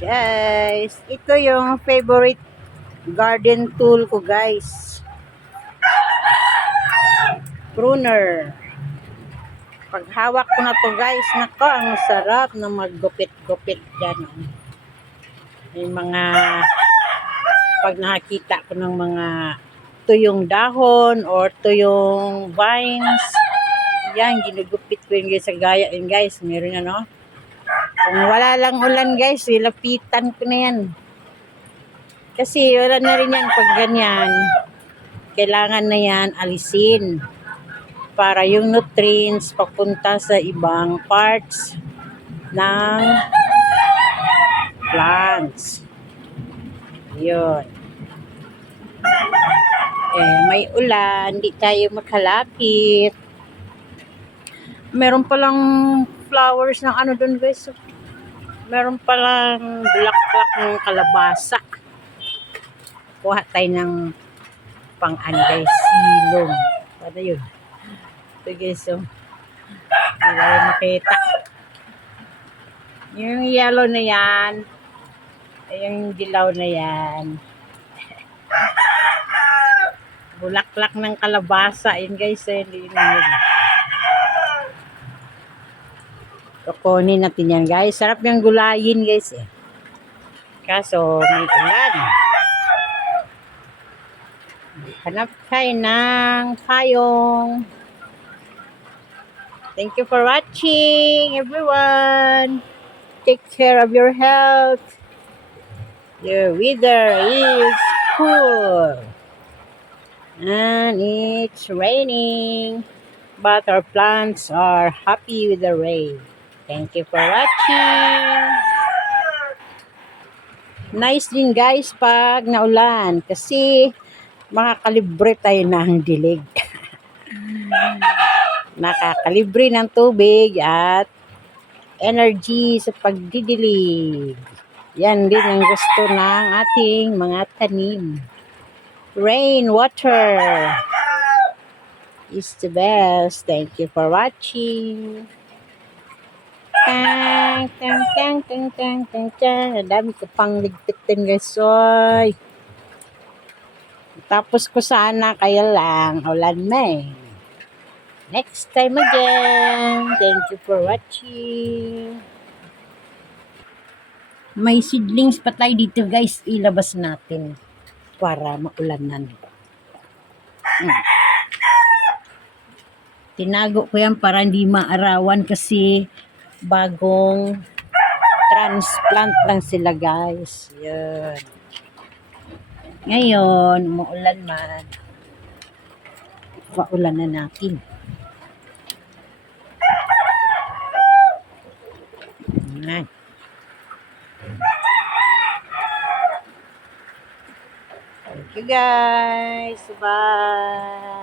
Guys, ito yung favorite garden tool ko, guys. Pruner. Pag hawak ko na to, guys, nako, ang sarap na maggupit-gupit dyan. May mga, pag nakakita ko ng mga tuyong dahon or tuyong vines, yan, ginugupit ko yun, guys, sa gaya yun, guys. Meron na, no? Kung wala lang ulan, guys, lapitan ko na yan. Kasi wala na rin yan pag ganyan. Kailangan na yan alisin para yung nutrients papunta sa ibang parts ng plants. Yun. May ulan, hindi tayo makalapit. Meron palang flowers ng ano doon, guys. Meron palang bulaklak ng kalabasa. Kuha tayo ng pang-ano, guys, silong. Ano yun? Ito, guys, so. Hindi tayo makita. Yung yellow na yan, yung dilaw na yan. Bulaklak ng kalabasa. Yun, guys, hindi yun. Kukunin natin yan, guys. Sarap yung gulayin, guys, eh. Kaso, may ulan. Hanap tayo ng payong. Thank you for watching, everyone. Take care of your health. The weather is cool. And it's raining. But our plants are happy with the rain. Thank you for watching. Nice din, guys, pag naulan. Kasi makakalibre tayo ng dilig. Nakakalibre ng tubig at energy sa pagdidilig. Yan din ang gusto ng ating mga tanim. Rain water is the best. Thank you for watching. Tang, tang, tang, tang, tang, tang, tang. Ang dami ko pang ligpitin, guys. Oy. Tapos ko sana, kaya lang, ulan na eh. Next time again. Thank you for watching. May seedlings pa tayo dito, guys. Ilabas natin para maulanan. Tinago ko yan para hindi maarawan kasi bagong transplant lang sila, guys. Yan. Ngayon, umuulan man. Paulan na natin. Ayan. Thank you, guys. Bye.